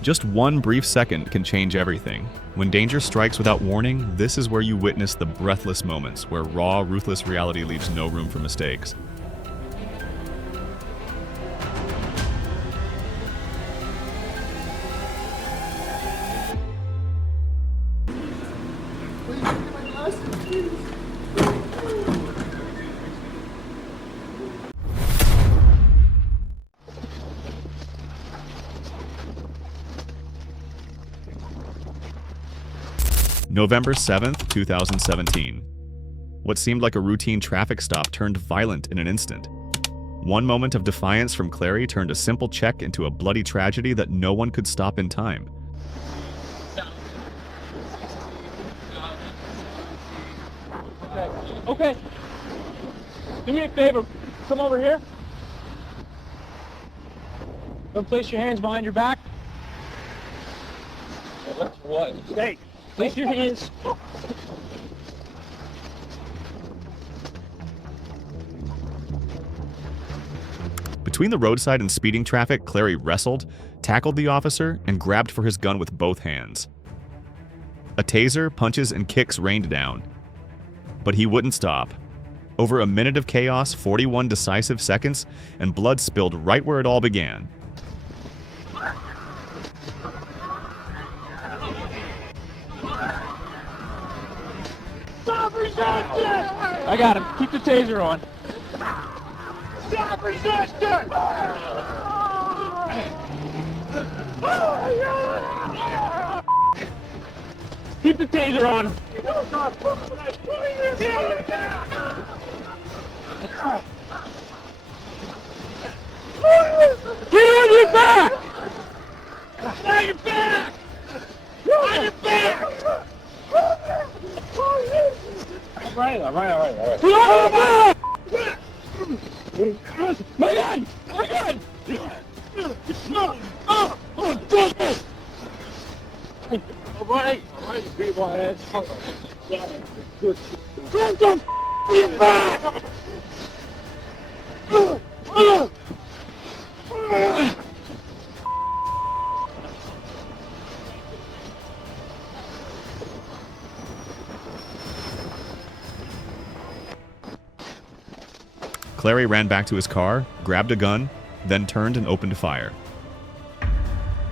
Just one brief second can change everything. When danger strikes without warning, this is where you witness the breathless moments where raw, ruthless reality leaves no room for mistakes. November 7th, 2017. What seemed like a routine traffic stop turned violent in an instant. One moment of defiance from Clary turned a simple check into a bloody tragedy that no one could stop in time. Okay. Do me a favor. Come over here. Don't place your hands behind your back. What? Stay. Place your hands. Between the roadside and speeding traffic, Clary wrestled, tackled the officer, and grabbed for his gun with both hands. A taser, punches, and kicks rained down. But he wouldn't stop. Over a minute of chaos, 41 decisive seconds, and blood spilled right where it all began. I got him. Keep the taser on. Stop resisting! Keep the taser on. Get on your back! On your back! On your back! All right. Get on your back! My gun! My gun! All right, beat my head. Get the back! Clary ran back to his car, grabbed a gun, then turned and opened fire.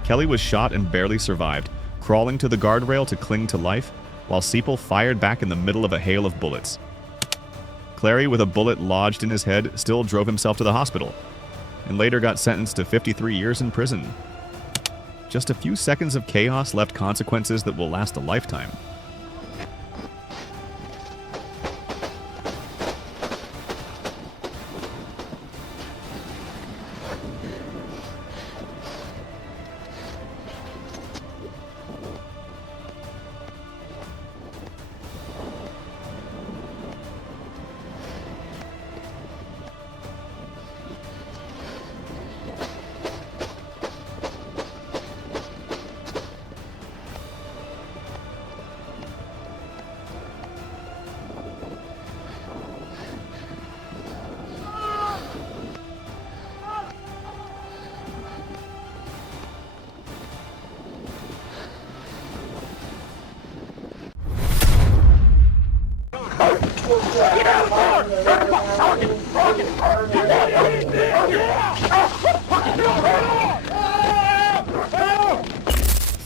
Kelly was shot and barely survived, crawling to the guardrail to cling to life, while Seipel fired back in the middle of a hail of bullets. Clary, with a bullet lodged in his head, still drove himself to the hospital, and later got sentenced to 53 years in prison. Just a few seconds of chaos left consequences that will last a lifetime.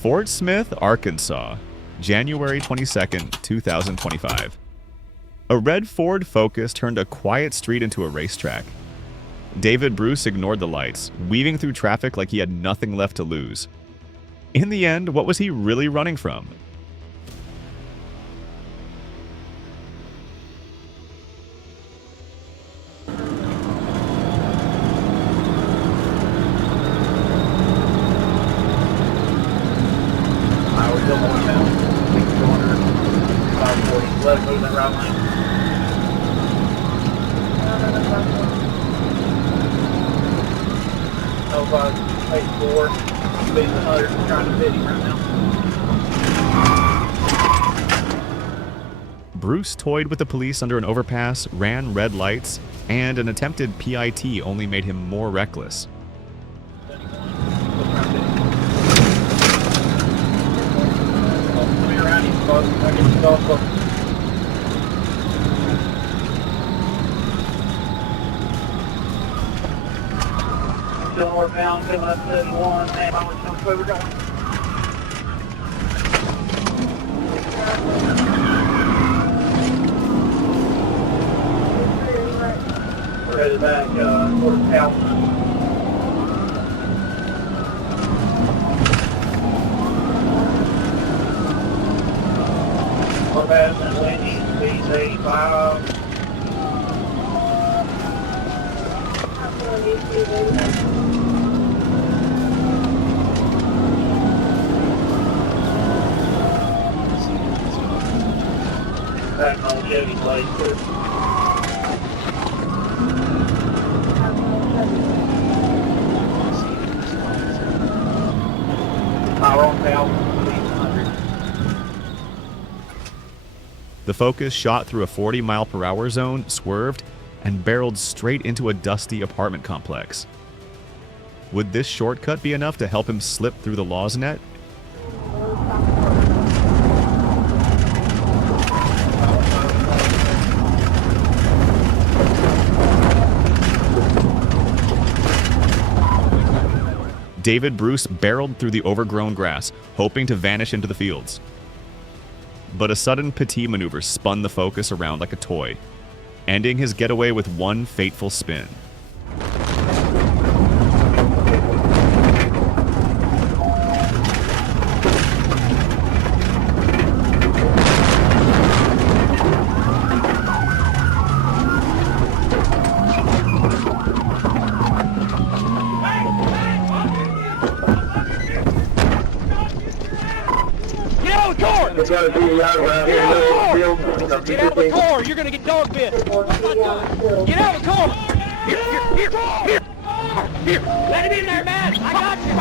Fort Smith, Arkansas, January 22nd, 2025. A red Ford Focus turned a quiet street into a racetrack. David Bruce ignored the lights, weaving through traffic like he had nothing left to lose. In the end, what was he really running from? Let it move that right lane. Oh, 84, beating the 100, trying to fit him right now. Bruce toyed with the police under an overpass, ran red lights, and an attempted PIT only made him more reckless. I get the cell phone. Still northbound, coming up 71. Man, how much which way we're going? We're headed back towards Calvin. We're passing Wendy's, speed's 85. Back on Chevy plate too. Power on Calvin, 100. The Focus shot through a 40-mile-per-hour zone, swerved, and barreled straight into a dusty apartment complex. Would this shortcut be enough to help him slip through the law's net? David Bruce barreled through the overgrown grass, hoping to vanish into the fields. But a sudden Petit maneuver spun the Focus around like a toy, ending his getaway with one fateful spin. There's got to be a yard around here. Get out of the car! You're gonna get dog bit! Get out of the car! Here! Let him in there, man! I got you!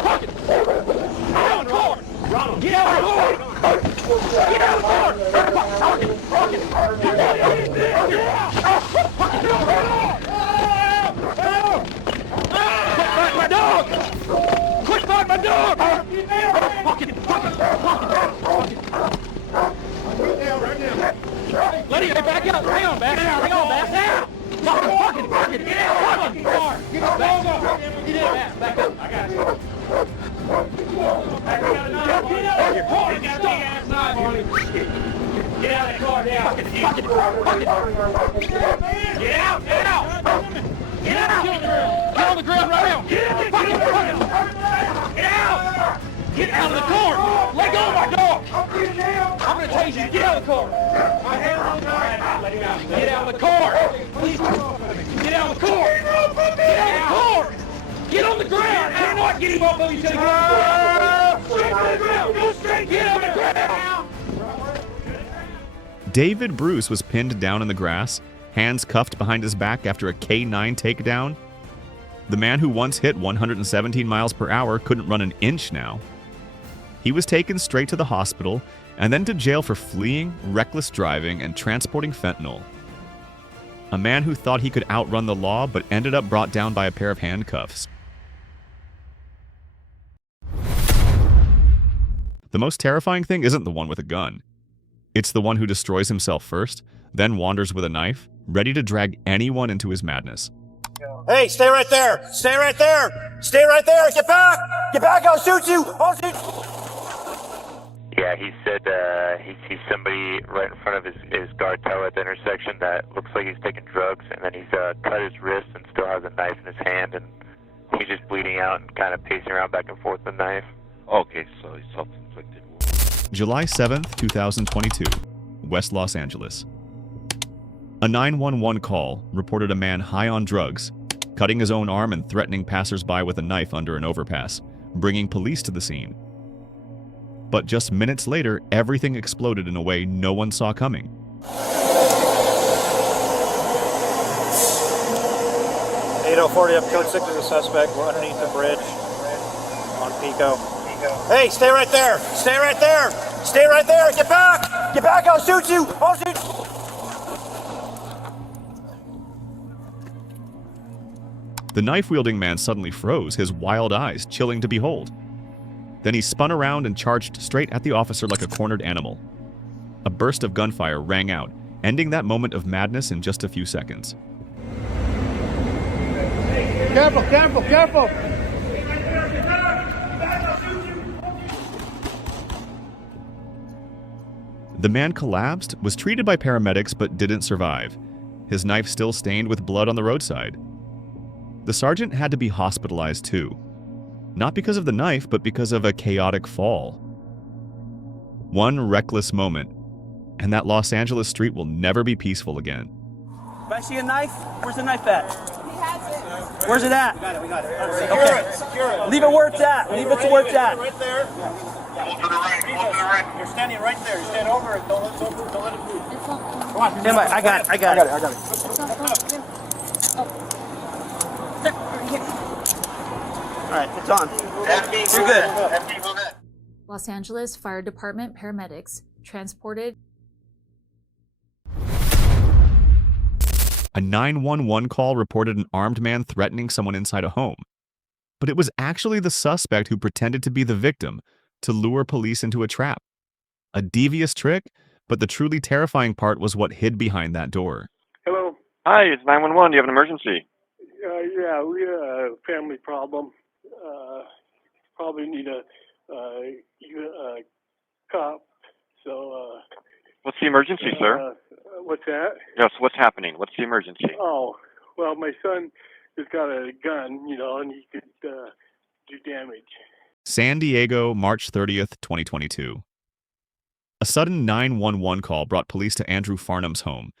Fuck it! Get out of the car! Get out of the car! Get out of the car! Fuck it! Quit my dog! Quit fighting my dog! Fuck it! Let him back up! Hang on back! Now! Fuck it! Get out of the car! Get out! Back up! I got you. Get out of your car! You got a big ass knife on him. Get out of the car now! Fuck it! Get out! Get on the ground right now! Get out! Get out of the car! Let go of my dog! I'm gonna tase you. Get out of the car! Get out of the car! Please. Get out of the car! Get out of the car! Get on the ground! I don't know what get him off of you. Straight to the ground! Go straight! Get on the ground! David Bruce was pinned down in the grass, hands cuffed behind his back after a K9 takedown. The man who once hit 117 miles per hour couldn't run an inch now. He was taken straight to the hospital and then to jail for fleeing, reckless driving, and transporting fentanyl. A man who thought he could outrun the law but ended up brought down by a pair of handcuffs. The most terrifying thing isn't the one with a gun. It's the one who destroys himself first, then wanders with a knife, ready to drag anyone into his madness. Hey, stay right there! Stay right there! Stay right there! Get back! Get back! I'll shoot you! I'll shoot you! Yeah, he said he sees somebody right in front of his guard tower at the intersection that looks like he's taking drugs, and then he's cut his wrist and still has a knife in his hand, and he's just bleeding out and kind of pacing around back and forth with the knife. Okay, so he's self-inflicted. July 7th, 2022, West Los Angeles. A 911 call reported a man high on drugs, cutting his own arm and threatening passersby with a knife under an overpass, bringing police to the scene. But just minutes later, everything exploded in a way no one saw coming. 8040 up code 6 is a suspect. We're underneath the bridge on Pico. Hey, stay right there! Stay right there! Stay right there! Get back! Get back! I'll shoot you! I'll shoot you! The knife-wielding man suddenly froze, his wild eyes chilling to behold. Then he spun around and charged straight at the officer like a cornered animal. A burst of gunfire rang out, ending that moment of madness in just a few seconds. Careful, careful, careful! The man collapsed, was treated by paramedics, but didn't survive. His knife still stained with blood on the roadside. The sergeant had to be hospitalized too. Not because of the knife, but because of a chaotic fall. One reckless moment, and that Los Angeles street will never be peaceful again. If I see a knife, where's the knife at? He has it. Where's it at? We got it. Okay. Secure it. Leave it where it's at. Leave it to where it's at. Right there. You're standing right there. You stand over it. Don't let it move. It's not. Come on. Stand by. I got it. It's not. All right, it's on. You're good. Los Angeles Fire Department paramedics transported. A 911 call reported an armed man threatening someone inside a home. But it was actually the suspect who pretended to be the victim to lure police into a trap. A devious trick, but the truly terrifying part was what hid behind that door. Hello. Hi, it's 911. Do you have an emergency? Yeah, we had a family problem. Probably need a cop. So. What's the emergency, sir? What's that? Yes, what's happening? What's the emergency? Oh, well, my son has got a gun, and he could do damage. San Diego, March 30th, 2022. A sudden 911 call brought police to Andrew Farnham's home,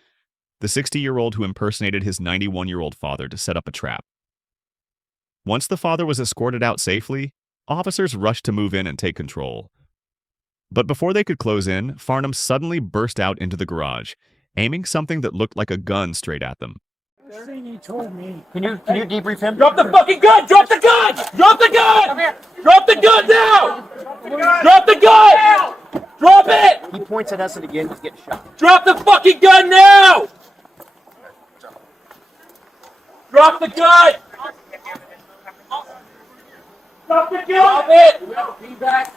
the 60-year-old who impersonated his 91-year-old father to set up a trap. Once the father was escorted out safely, officers rushed to move in and take control. But before they could close in, Farnham suddenly burst out into the garage, aiming something that looked like a gun straight at them. Everything he told me. Can you debrief him? Drop the fucking gun! Drop the gun! Drop the gun! Drop the gun now! Drop the gun! Drop it! He points at us and again, he's getting shot. Drop the fucking gun now! Drop the gun! Drop the gun! Drop it! Beanbag.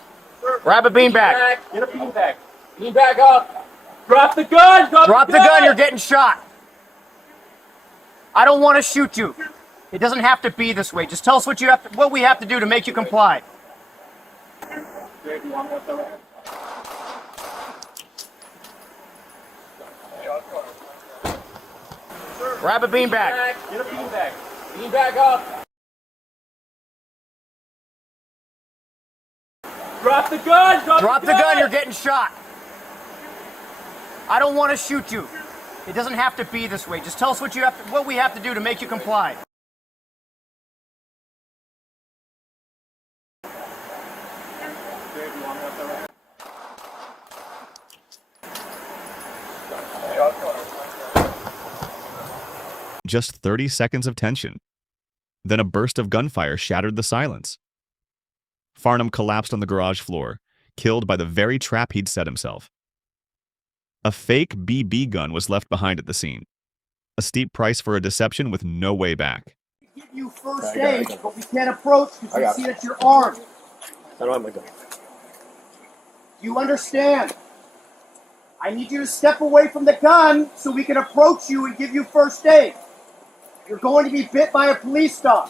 Grab a beanbag. Get a beanbag. Beanbag up. Drop the gun! Drop the gun, you're getting shot. I don't want to shoot you. It doesn't have to be this way. Just tell us what we have to do to make you comply. Grab a beanbag. Get a beanbag. Beanbag up. Drop the gun! Drop the gun, you're getting shot. I don't want to shoot you. It doesn't have to be this way. Just tell us what we have to do to make you comply. Just 30 seconds of tension. Then a burst of gunfire shattered the silence. Farnham collapsed on the garage floor, killed by the very trap he'd set himself. A fake BB gun was left behind at the scene. A steep price for a deception with no way back. Give you first aid, but we can't approach because we see that you're armed. I don't have my gun. You understand? I need you to step away from the gun so we can approach you and give you first aid. You're going to be bit by a police dog.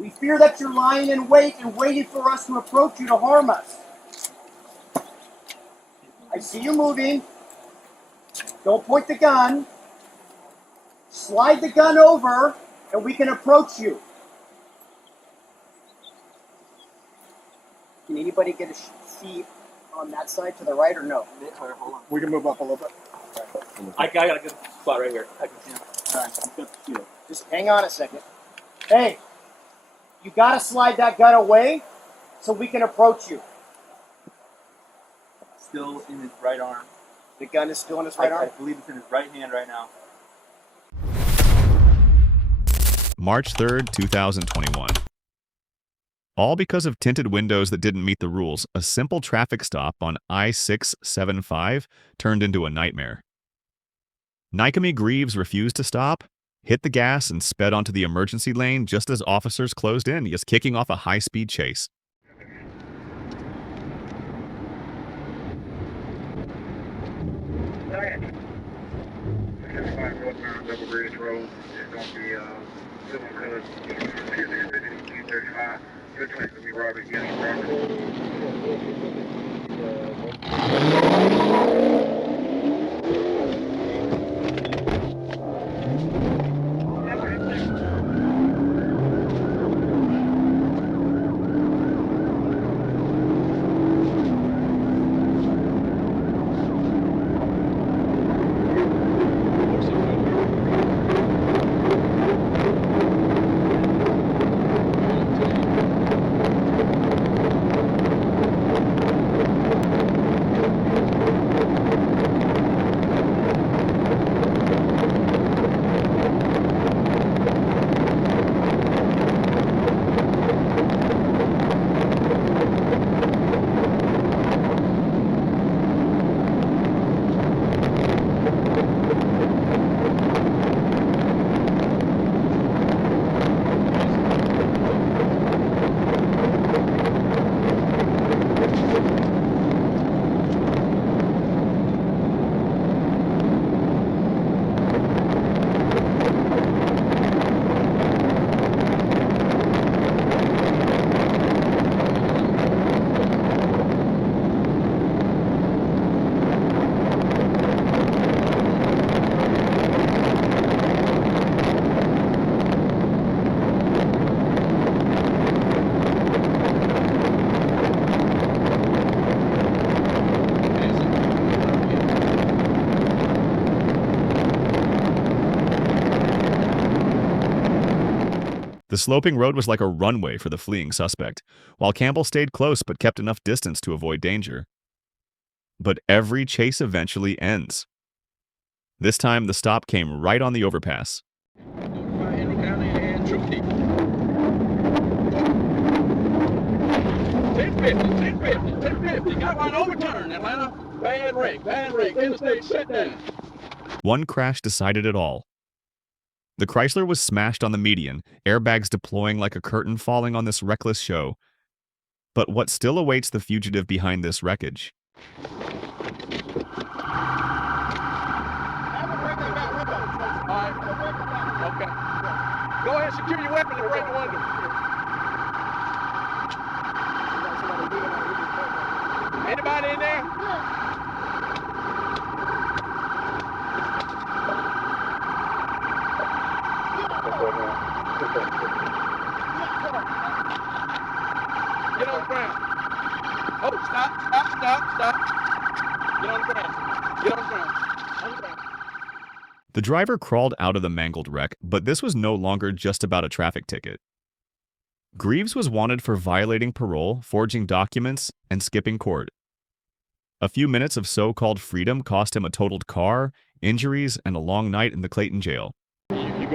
We fear that you're lying in wait and waiting for us to approach you to harm us. I see you moving. Don't point the gun. Slide the gun over and we can approach you. Can anybody get a seat on that side to the right or no? Hold on. We can move up a little bit. I got a good spot right here. Just hang on a second. Hey, you gotta slide that gun away so we can approach you. Still in his right arm. The gun is still in his right arm? I believe it's in his right hand right now. March 3rd, 2021. All because of tinted windows that didn't meet the rules, a simple traffic stop on I-675 turned into a nightmare. Nikemi Greaves refused to stop, hit the gas, and sped onto the emergency lane just as officers closed in, just kicking off a high-speed chase. Double Bridge Road is going to be civil colors 235. Good place to be Robert Young. The sloping road was like a runway for the fleeing suspect, while Campbell stayed close but kept enough distance to avoid danger. But every chase eventually ends. This time, the stop came right on the overpass. County and Trudy. 1050. Got one overturned, Atlanta. Bad wreck. Interstate, shut down. One crash decided it all. The Chrysler was smashed on the median, airbags deploying like a curtain falling on this reckless show. But what still awaits the fugitive behind this wreckage? Okay. Go ahead, secure your weapon and break the window. Anybody in there? Get on the ground. Oh, stop. Get on the ground. On the ground. The driver crawled out of the mangled wreck, but this was no longer just about a traffic ticket. Greaves was wanted for violating parole, forging documents, and skipping court. A few minutes of so-called freedom cost him a totaled car, injuries, and a long night in the Clayton jail. You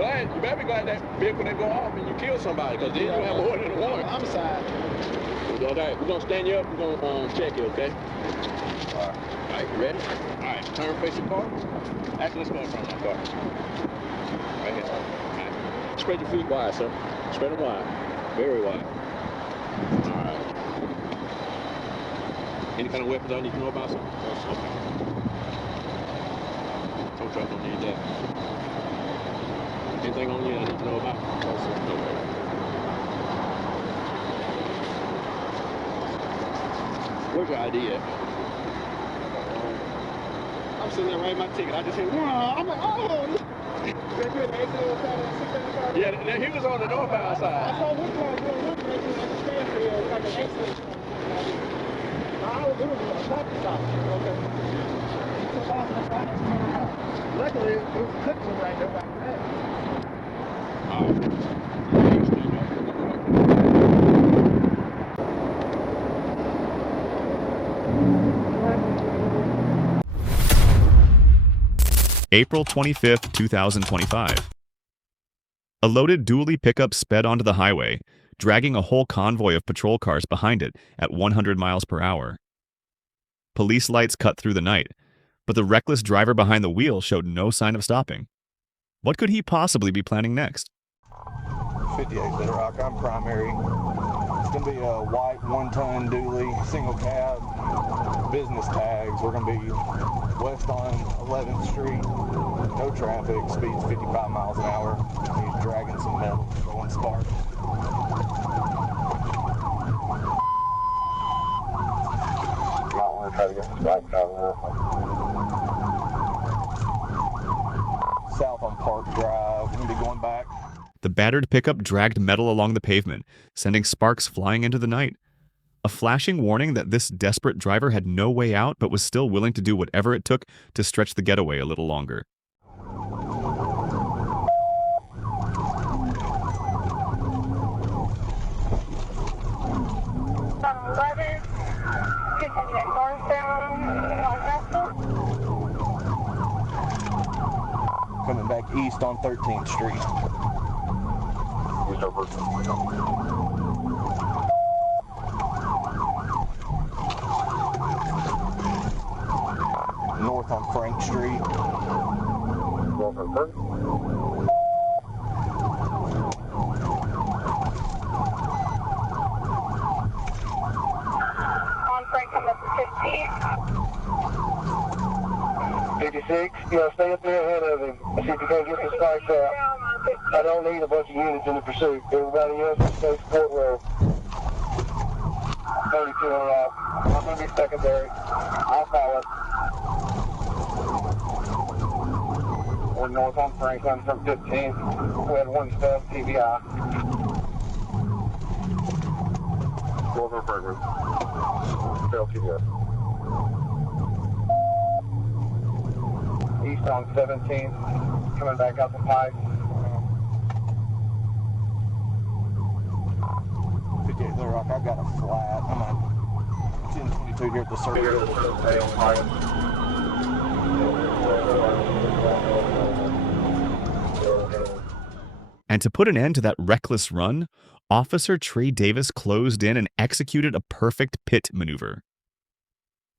better be glad that vehicle didn't go off and you killed somebody, because then you have more than a warrant. Homicide. All right, we're going to stand you up. We're going to check you, okay? All right, you ready? All right, turn face your car. Actually, let's go in front of my car. Right here. All right. Spread your feet wide, sir. Spread them wide. Very wide. All right. Any kind of weapons I need to know about, sir? Okay. Tow truck don't need that. Anything on you I need to know about? Okay. Where's your ID at? I'm sitting there writing my ticket. I just hear, I'm like, oh! Yeah, he was on the northbound side. I saw one car going one direction at the standstill, like an accident. I was doing a traffic stop. Okay. Luckily, it was cooking right there like that. April 25th, 2025. A loaded dually pickup sped onto the highway, dragging a whole convoy of patrol cars behind it at 100 miles per hour. Police lights cut through the night, but the reckless driver behind the wheel showed no sign of stopping. What could he possibly be planning next? 58 Little Rock, I'm primary. It's going to be a white 1-ton dually, single cab, business tags. We're going to be west on 11th Street, no traffic, speed's 55 miles an hour. He's dragging some metal, throwing sparks. Might want to try to get some spikes out of there. South on Park Drive, we're going to be going back. The battered pickup dragged metal along the pavement, sending sparks flying into the night. A flashing warning that this desperate driver had no way out but was still willing to do whatever it took to stretch the getaway a little longer. Coming back east on 13th Street. North on Frank Street. On Frank, come up to 50. 56, stay up there ahead of him. See if you can get the spikes out. I don't need a bunch of units in the pursuit. Everybody else is stay support road. 32 on off. I'm going to be secondary. I'll follow. We're north on Franklin from 15. We had one stub TBI. North on Franklin. Fail TBI. East on 17, coming back out the pipe. 58 Little Rock, I've got a flat. I'm on 1022 here at the circle. And to put an end to that reckless run, Officer Trey Davis closed in and executed a perfect pit maneuver.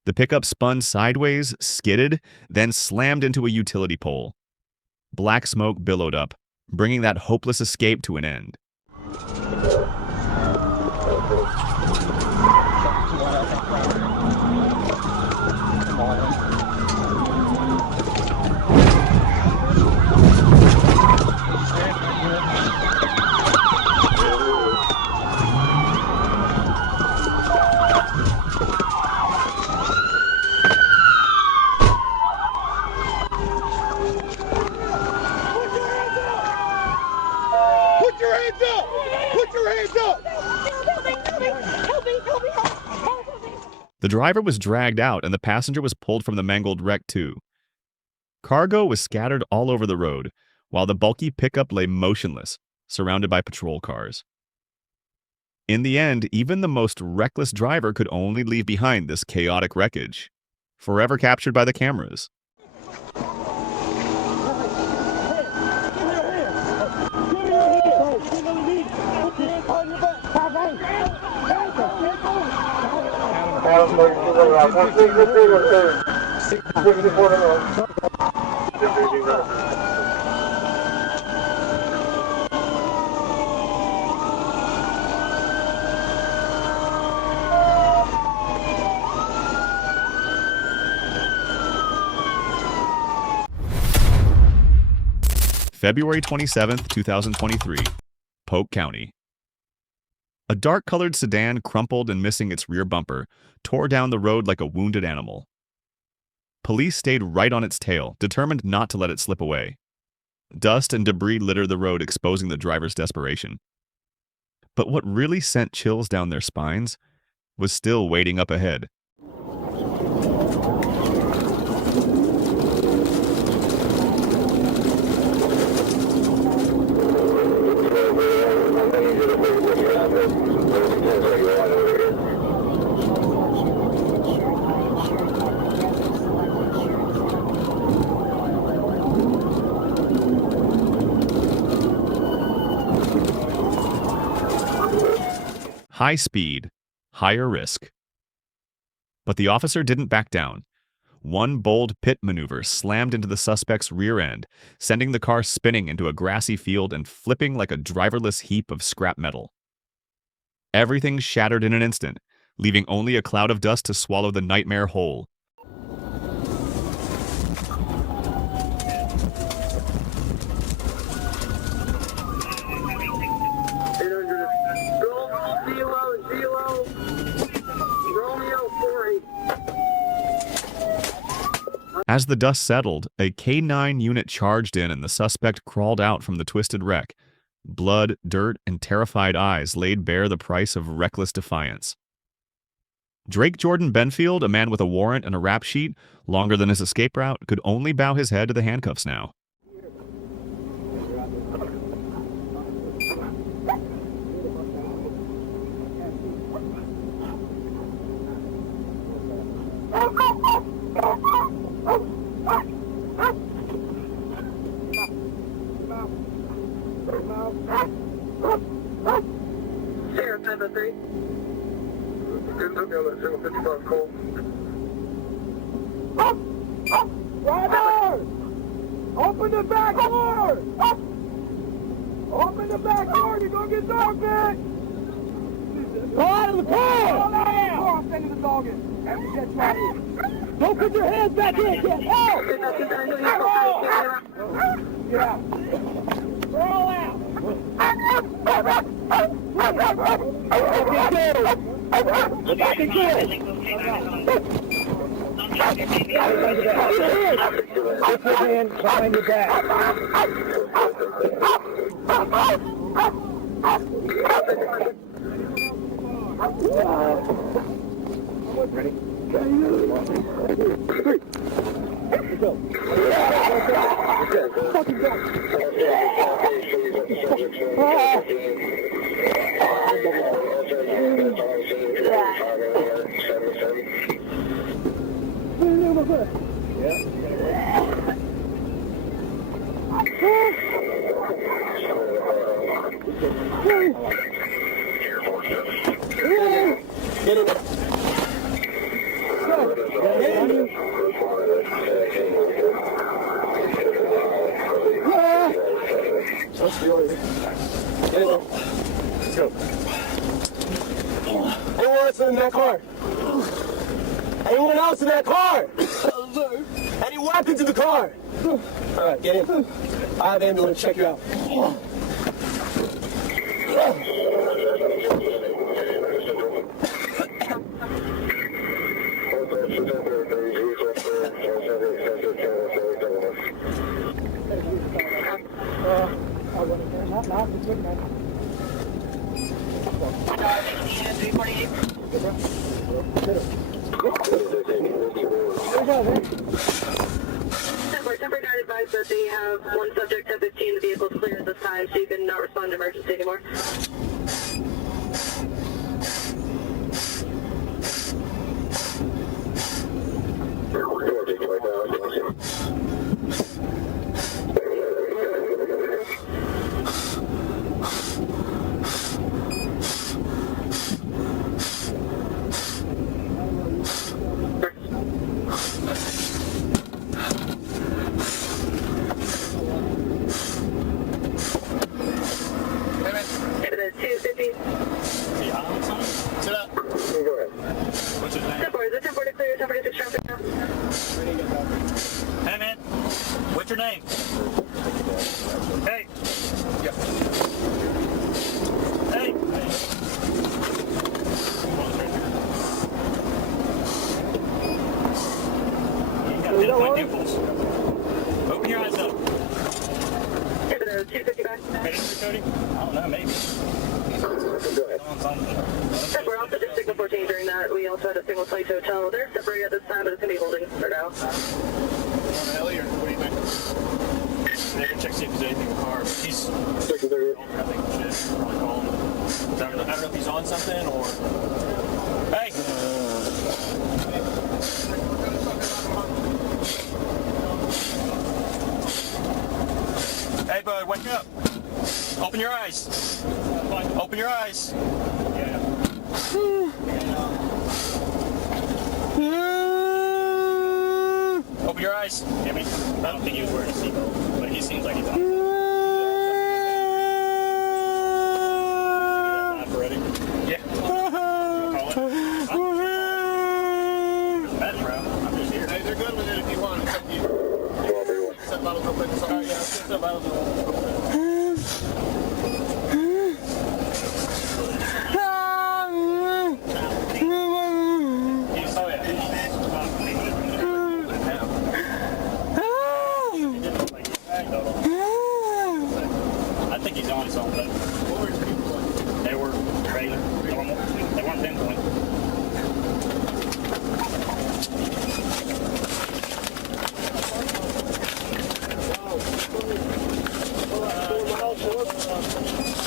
The pickup spun sideways, skidded, then slammed into a utility pole. Black smoke billowed up, bringing that hopeless escape to an end. The driver was dragged out and the passenger was pulled from the mangled wreck too. Cargo was scattered all over the road, while the bulky pickup lay motionless, surrounded by patrol cars. In the end, even the most reckless driver could only leave behind this chaotic wreckage, forever captured by the cameras. February 27th, 2023, Polk County. A dark-colored sedan, crumpled and missing its rear bumper, tore down the road like a wounded animal. Police stayed right on its tail, determined not to let it slip away. Dust and debris littered the road, exposing the driver's desperation. But what really sent chills down their spines was still waiting up ahead. High speed, higher risk. But the officer didn't back down. one bold pit maneuver slammed into the suspect's rear end, sending the car spinning into a grassy field and flipping like a driverless heap of scrap metal. Everything shattered in an instant, leaving only a cloud of dust to swallow the nightmare whole. As the dust settled, a K-9 unit charged in and the suspect crawled out from the twisted wreck. Blood, dirt, and terrified eyes laid bare the price of reckless defiance. Drake Jordan Benfield, a man with a warrant and a rap sheet, longer than his escape route, could only bow his head to the handcuffs now. Sheriff 903. Driver! Open the back door! Open the back door! You're gonna get dog bit! Go out of the car! I'm sending the dog in. Don't put your hands back in! Get out! Get out! We're all out! Look at the kid! Put your hand behind your back. Ready? Three. Let's go. Fucking go. Get it. Let's go. Anyone else in that car? Anyone else in that car? Any weapons in the car? All right, get in. I have an ambulance. Check you out. Temporary guide advised that they have one subject, 1015. The vehicle's clear at this time, so you can not respond to emergency anymore. Hey man, what's your name? Hey. Yeah. Hey. You got to my dimples. Open your eyes up. 255. Ready for Cody? I don't know, maybe. We're also just signal 14 during that. We also had a single place hotel. They're separated at this time, but it's going to be holding for now. Ellie, or what do you think? They can check see if there's anything in the car. But he's I think we should probably call him. I don't know if he's on something or. Hey! Hey, bud, wake up. Open your eyes. Open your eyes. Open your eyes. I don't think he was wearing a seatbelt, but he seems like he's on. Ready? Yeah. Call it. That's right. I'm just here. Hey, they're good with it if you want. It's up to you. Set bottles real quick. Sorry, yeah. Set bottles real quick. I think he's on his own, but what were his people like? They were regular, normal. They weren't pinpoint.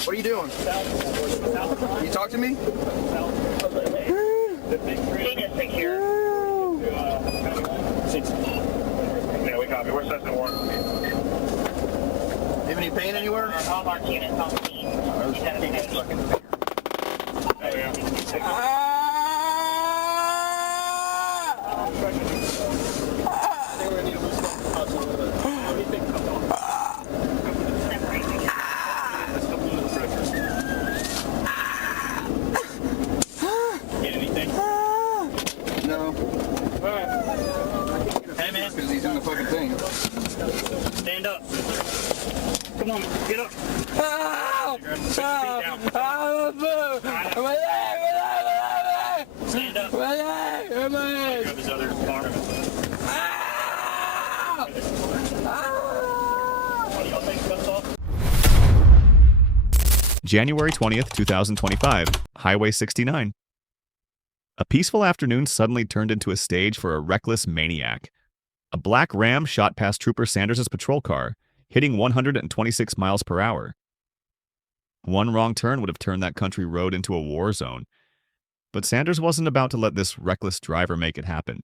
What are you doing? Can you talk to me? Yeah, we copy. We're set to warrant. You have any pain anywhere? Get anything? No. Hey, man. Because he's in the fucking thing. Stand up. Come on, get up. Stand up. Grab his other arm. Y'all take cuffs off? January 20th, 2025, Highway 69. A peaceful afternoon suddenly turned into a stage for a reckless maniac. A black Ram shot past Trooper Sanders' patrol car, hitting 126 miles per hour. One wrong turn would have turned that country road into a war zone. But Sanders wasn't about to let this reckless driver make it happen.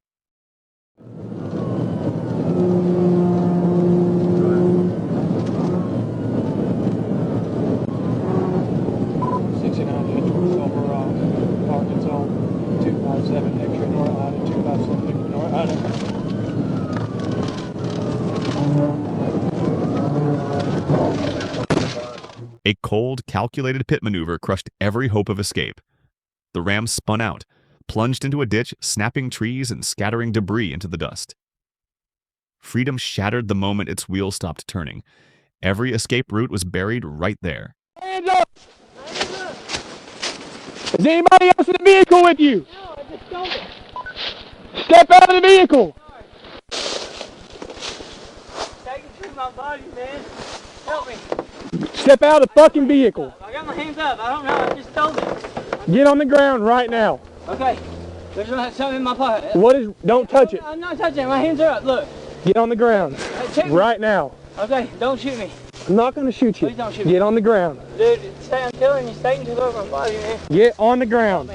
Arkansas, 257 extra north item, 257 extra north item. A cold, calculated pit maneuver crushed every hope of escape. The Ram spun out, plunged into a ditch, snapping trees and scattering debris into the dust. Freedom shattered the moment its wheels stopped turning. Every escape route was buried right there. Hands up! Is anybody else in the vehicle with you? No, I just stole it. Step out of the vehicle! Taking through my body, man. Help me. Step out of the fucking vehicle. I got my hands up. I don't know. I just stole it. Get on the ground right now. Okay. There's something in my pocket. What is, don't touch it. I'm not touching it. My hands are up. Look. Get on the ground. Take me. Right now. Okay. Don't shoot me. I'm not going to shoot you. Please don't shoot me. Get on the ground. Dude, I'm telling you, Satan took over my body, man. Get on the ground.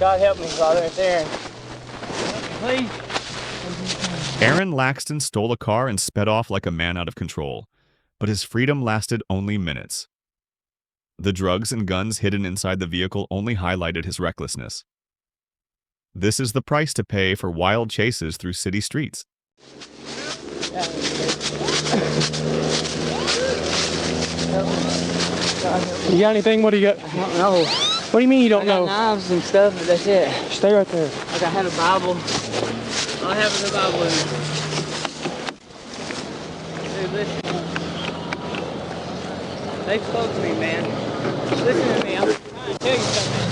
God help me, Father. It's Aaron. Please. Aaron Laxton stole a car and sped off like a man out of control. But his freedom lasted only minutes. The drugs and guns hidden inside the vehicle only highlighted his recklessness. This is the price to pay for wild chases through city streets. You got anything? What do you got? I don't know. What do you mean you don't know? Knives and stuff, but that's it. Stay right there. Like I had a Bible. I have the Bible in me. Dude, listen. They spoke to me, man. Listen to me. I'm trying to tell you something.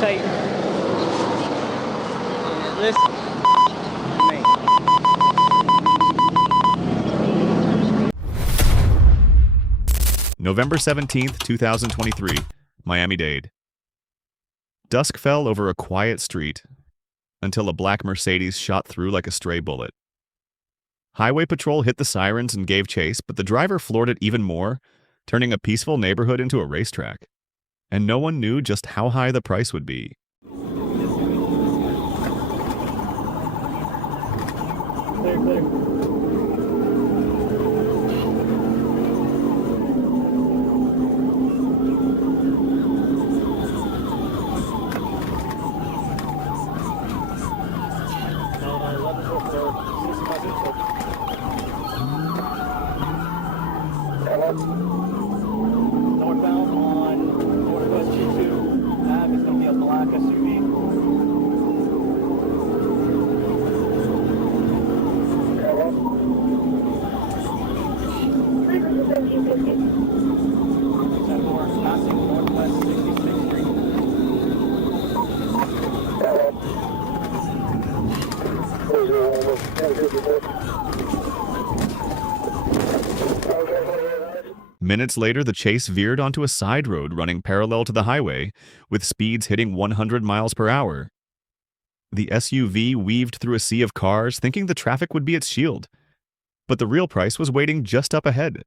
Satan. And listen to me. November 17th, 2023, Miami-Dade. Dusk fell over a quiet street until a black Mercedes shot through like a stray bullet. Highway patrol hit the sirens and gave chase, but the driver floored it even more, turning a peaceful neighborhood into a racetrack. And no one knew just how high the price would be. Clear, clear. Minutes later, the chase veered onto a side road running parallel to the highway, with speeds hitting 100 miles per hour. The SUV weaved through a sea of cars, thinking the traffic would be its shield. But the real price was waiting just up ahead.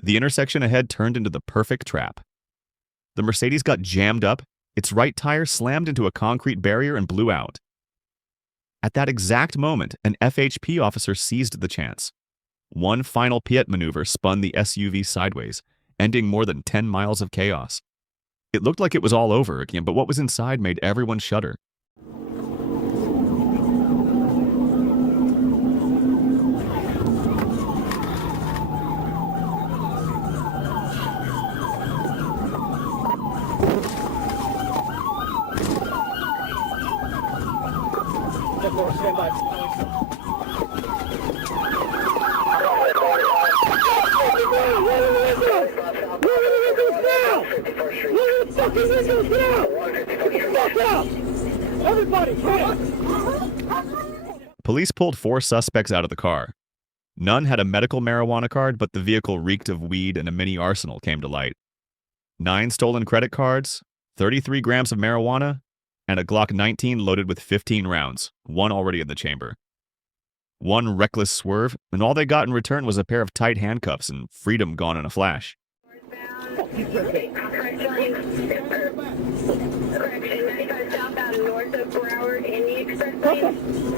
The intersection ahead turned into the perfect trap. The Mercedes got jammed up, its right tire slammed into a concrete barrier and blew out. At that exact moment, an FHP officer seized the chance. One final Piet maneuver spun the SUV sideways, ending more than 10 miles of chaos. It looked like it was all over again, but what was inside made everyone shudder. Police pulled 4 suspects out of the car. None had a medical marijuana card, but the vehicle reeked of weed and a mini arsenal came to light. 9 stolen credit cards, 33 grams of marijuana, and a Glock 19 loaded with 15 rounds, one already in the chamber. One reckless swerve, and all they got in return was a pair of tight handcuffs and freedom gone in a flash. Correction, 95 southbound north of Broward in the express lane.